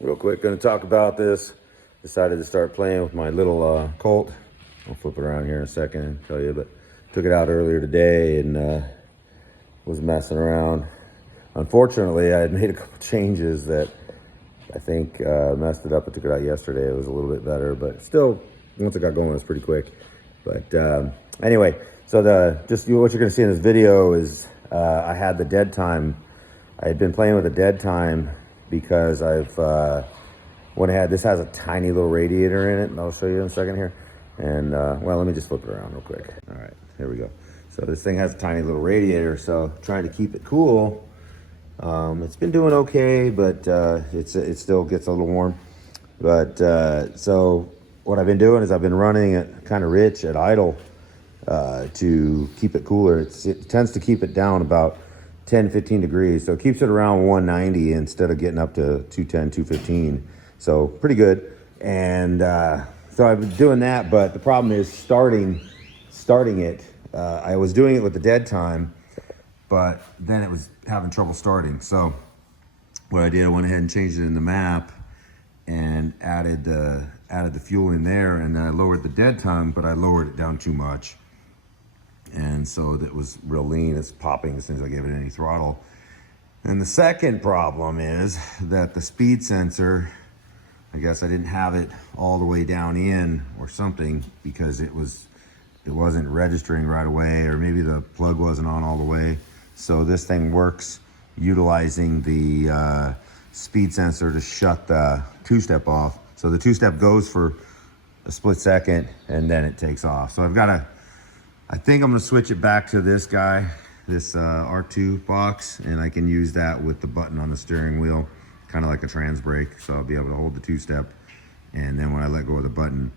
Real quick, going to talk about this. Decided to start playing with my little colt. I'll flip it around here in a second and tell you, but took it out earlier today and was messing around. Unfortunately, I had made a couple changes that I think messed it up. I took it out yesterday. It was a little bit better, but still, once it got going, it was pretty quick. But anyway, so what you're going to see in this video is I had the dead time. I had been playing with a dead time because this has a tiny little radiator in it, and I'll show you in a second here. And well, let me just flip it around real quick. All right, here we go. So this thing has a tiny little radiator, so trying to keep it cool. It's been doing okay, but it still gets a little warm. But so what I've been doing is I've been running it kind of rich at idle to keep it cooler. It tends to keep it down about 10-15 degrees, so it keeps it around 190 instead of getting up to 210, 215. So pretty good. And so I've been doing that, but the problem is starting it. I was doing it with the dead time, but then it was having trouble starting. So what I did, I went ahead and changed it in the map and added the fuel in there, and then I lowered the dead time, but I lowered it down too much. And so that was real lean. It's popping as soon as I gave it any throttle. And the second problem is that the speed sensor, I guess I didn't have it all the way down in or something, because it wasn't registering right away, or maybe the plug wasn't on all the way. So this thing works utilizing the speed sensor to shut the two-step off. So the two-step goes for a split second and then it takes off. So I think I'm gonna switch it back to this guy, this R2 box, and I can use that with the button on the steering wheel, kind of like a trans brake. So I'll be able to hold the two-step, and then when I let go of the button,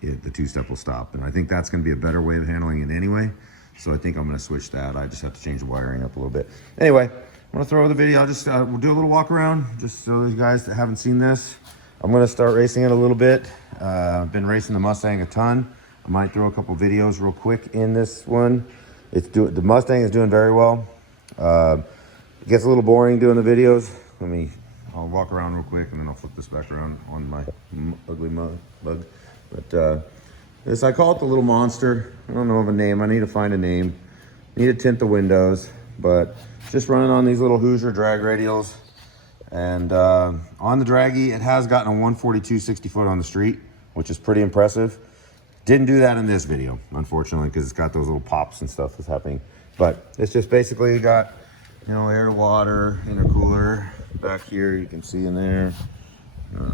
the two-step will stop. And I think that's gonna be a better way of handling it anyway. So I think I'm gonna switch that. I just have to change the wiring up a little bit. Anyway, I'm gonna throw the video. I'll just we'll do a little walk around, just so you guys that haven't seen this. I'm gonna start racing it a little bit. I've been racing the Mustang a ton. I might throw a couple videos real quick in this one. The Mustang is doing very well. It gets a little boring doing the videos. I'll walk around real quick and then I'll flip this back around on my ugly bug. But I call it the little monster. I don't know of a name. I need to find a name. Need to tint the windows, but just running on these little Hoosier drag radials. And on the draggy, it has gotten a 142 60 foot on the street, which is pretty impressive. Didn't do that in this video, unfortunately, because it's got those little pops and stuff that's happening. But it's just basically got, air to water, intercooler. Back here, you can see in there.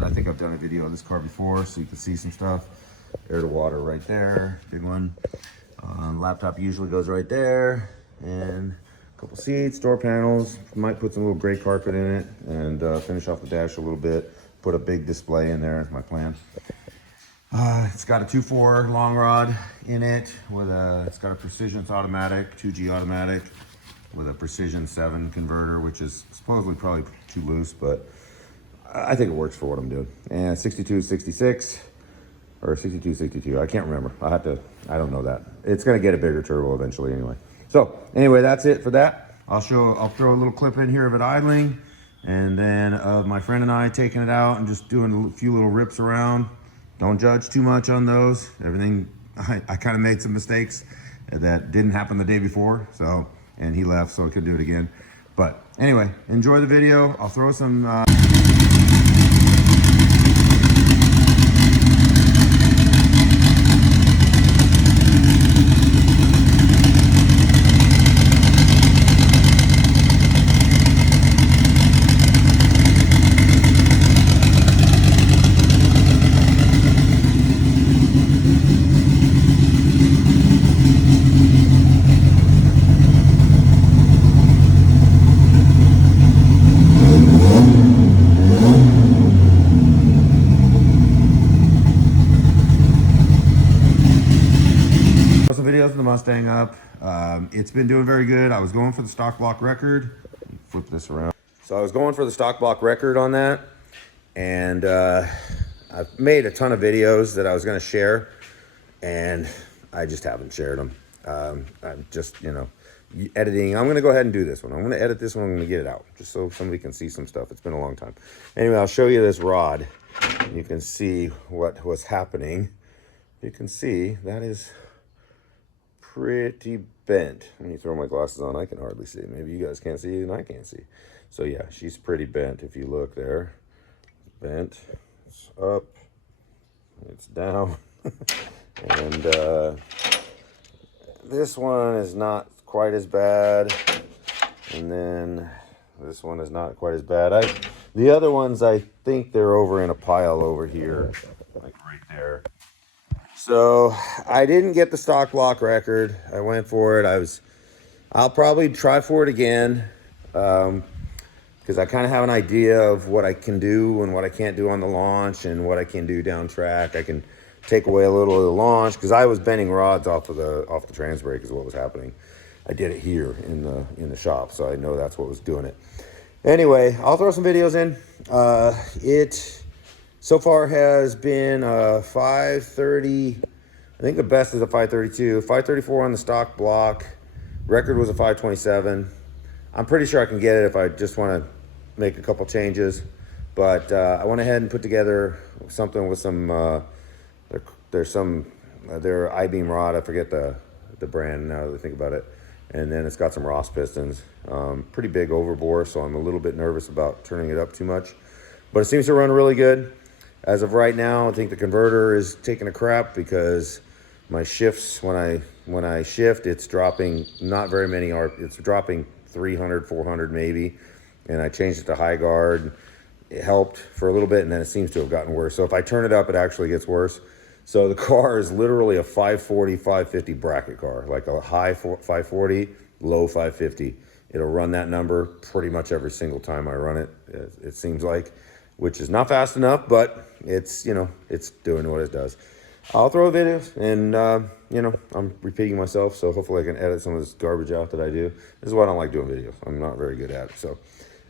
I think I've done a video of this car before, so you can see some stuff. Air to water right there, big one. Laptop usually goes right there. And a couple seats, door panels. Might put some little gray carpet in it and finish off the dash a little bit. Put a big display in there, is my plan. It's got a 2.4 long rod in it it's got a Precision automatic, 2G automatic with a Precision 7 converter, which is supposedly probably too loose, but I think it works for what I'm doing. And 6266 or 6262, I can't remember. I don't know that. It's gonna get a bigger turbo eventually anyway. So anyway, that's it for that. I'll throw a little clip in here of it idling, and then of my friend and I taking it out and just doing a few little rips around. Don't judge too much on those. Everything, I kind of made some mistakes that didn't happen the day before. And he left, so I couldn't do it again. But anyway, enjoy the video. I'll throw some videos of the Mustang up. It's been doing very good. I was going for the stock block record. Flip this around. So I was going for the stock block record on that, and I've made a ton of videos that I was going to share, and I just haven't shared them. I'm just, editing. I'm gonna go ahead and do this one. I'm gonna edit this one. I'm gonna get it out just so somebody can see some stuff. It's been a long time. Anyway, I'll show you this rod. You can see what was happening. You can see that is pretty bent. Let me throw my glasses on. I can hardly see. Maybe you guys can't see and I can't see. So yeah, she's pretty bent. If you look there, bent. It's up. It's down. And this one is not quite as bad. And then this one is not quite as bad. The other ones, I think they're over in a pile over here, like right there. So I didn't get the stock block record. I went for it. I'll probably try for it again, because I kind of have an idea of what I can do and what I can't do on the launch and what I can do down track. I can take away a little of the launch because I was bending rods off the trans brake is what was happening. I did it here in the shop, so I know that's what was doing it. Anyway, I'll throw some videos in. It so far has been 530. I think the best is a 532, 534 on the stock block. Record was a 527. I'm pretty sure I can get it if I just want to make a couple changes. But I went ahead and put together something with some. There's some their I-beam rod. I forget the brand now that I think about it. And then it's got some Ross pistons. Pretty big overbore, so I'm a little bit nervous about turning it up too much. But it seems to run really good. As of right now, I think the converter is taking a crap because my shifts, when I shift, it's dropping not very many. It's dropping 300, 400 maybe. And I changed it to high guard. It helped for a little bit, and then it seems to have gotten worse. So if I turn it up, it actually gets worse. So the car is literally a 540, 550 bracket car, like a high 540, low 550. It'll run that number pretty much every single time I run it. It seems like, which is not fast enough, but it's, it's doing what it does. I'll throw videos, and, I'm repeating myself, so hopefully I can edit some of this garbage out that I do. This is why I don't like doing videos. I'm not very good at it. So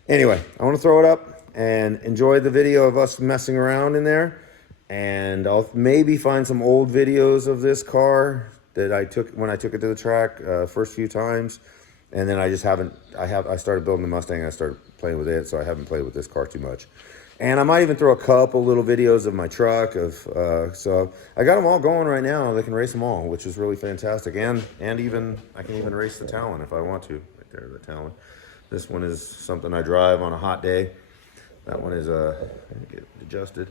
anyway, I want to throw it up and enjoy the video of us messing around in there. And I'll maybe find some old videos of this car that I took when I took it to the track first few times. And then I just haven't, I started building the Mustang and I started playing with it, so I haven't played with this car too much. And I might even throw a couple little videos of my truck so I got them all going right now. They can race them all, which is really fantastic. And even, I can even race the Talon if I want to. Right there, the Talon. This one is something I drive on a hot day. That one is, get adjusted.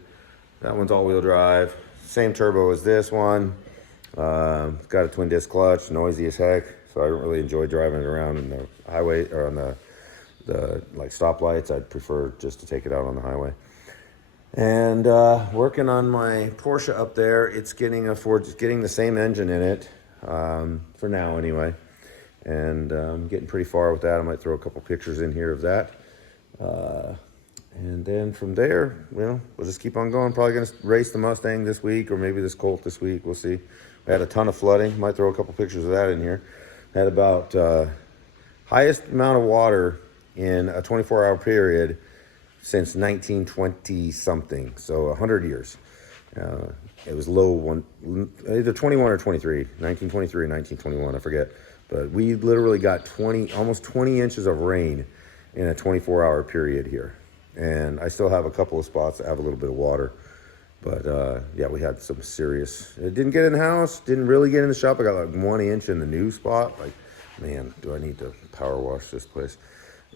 That one's all-wheel drive. Same turbo as this one. It's got a twin disc clutch, noisy as heck. So I don't really enjoy driving it around in the highway or on the like stoplights. I'd prefer just to take it out on the highway. And working on my Porsche up there. It's getting the same engine in it for now anyway. And I'm getting pretty far with that. I might throw a couple pictures in here of that. And then from there, we'll just keep on going. Probably going to race the Mustang this week or maybe this Colt this week. We'll see. We had a ton of flooding. Might throw a couple pictures of that in here. Had about highest amount of water in a 24-hour period since 1920 something. So 100 years. It was low either 21 or 23, 1923, 1921, I forget. But we literally got almost 20 inches of rain in a 24-hour period here. And I still have a couple of spots that have a little bit of water. But yeah, we had some serious, it didn't get in the house, didn't really get in the shop. I got like 1 inch in the new spot. Like, man, do I need to power wash this place?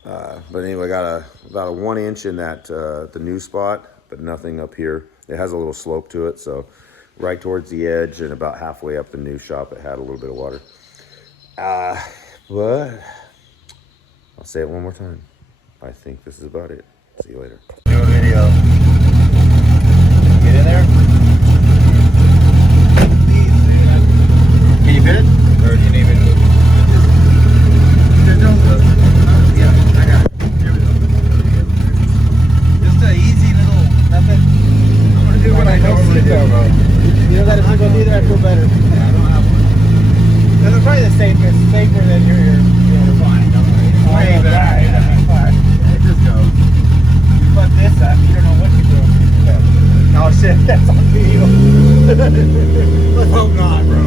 But anyway, I got about a 1 inch in that, the new spot, but nothing up here. It has a little slope to it. So right towards the edge and about halfway up the new shop, it had a little bit of water. But I'll say it one more time. I think this is about it. See you later. Do a video. Get in there. Can you fit it? Or do you need me to? Yeah, I got it. Here we go. Just an easy little nothing. I'm gonna do what I normally do, bro. You know that if you go do that, I feel better. Yeah, I don't have one. That's probably the safest, safer than you're fine. Don't worry. Way better. Yeah, it just goes. Fuck this up, you don't know what you're doing. Yeah. Oh shit, that's on video. Let's hope not, bro.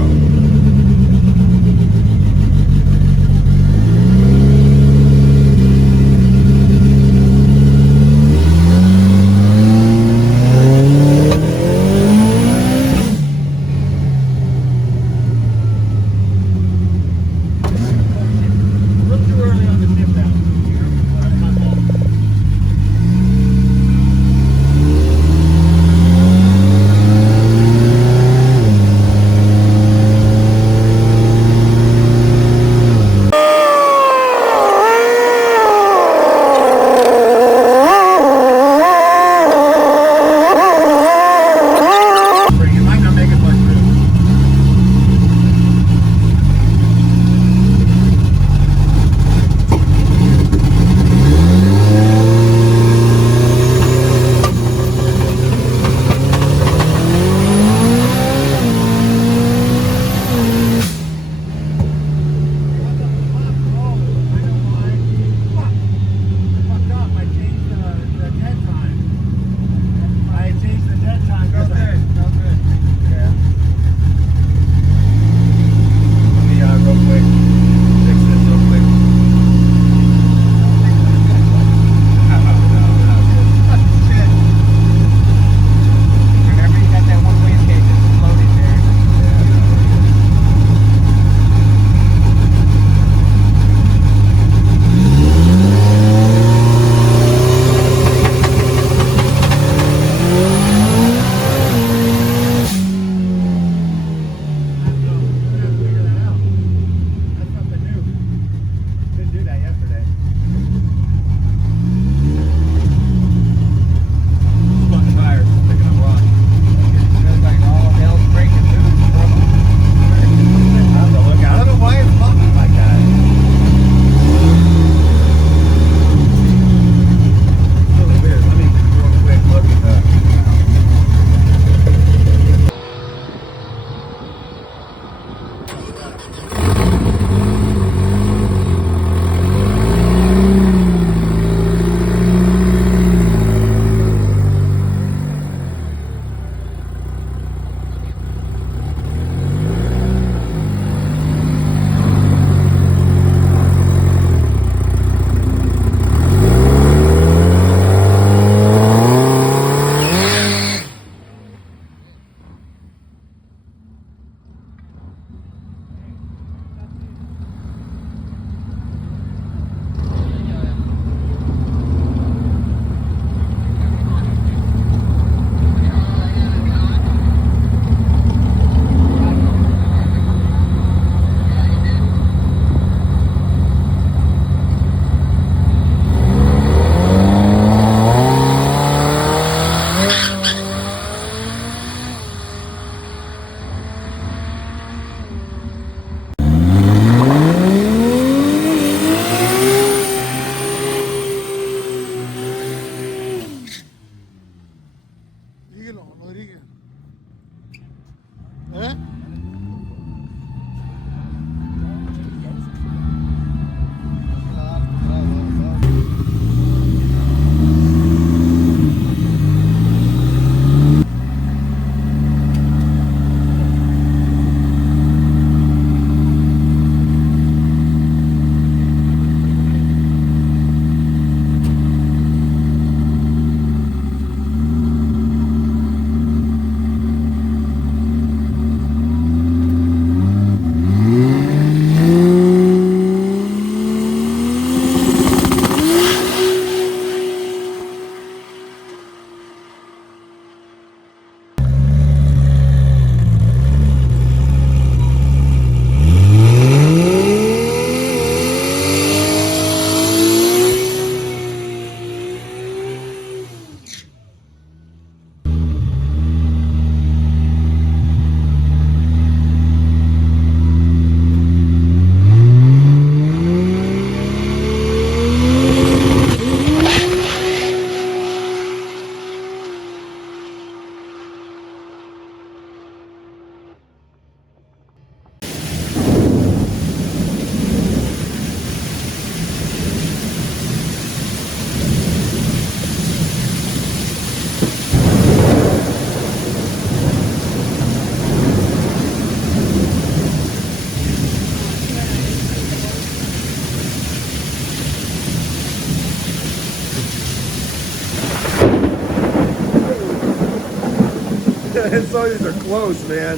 And some of these are close, man.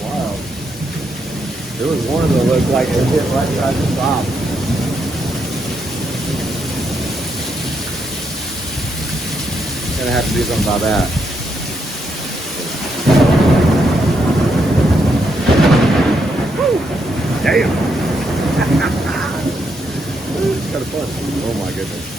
Wow. There was one that looked like it hit right behind the top. Gonna have to do something about that. Woo! Damn! It's kind of fun. Oh my goodness.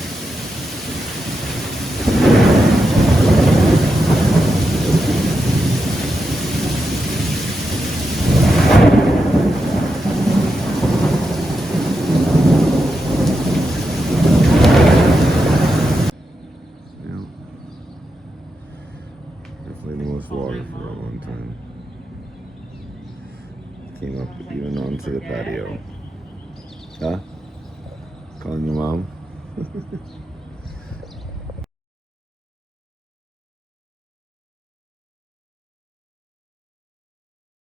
Definitely the most water for a long time. Came up even onto the patio. Huh? Calling your mom?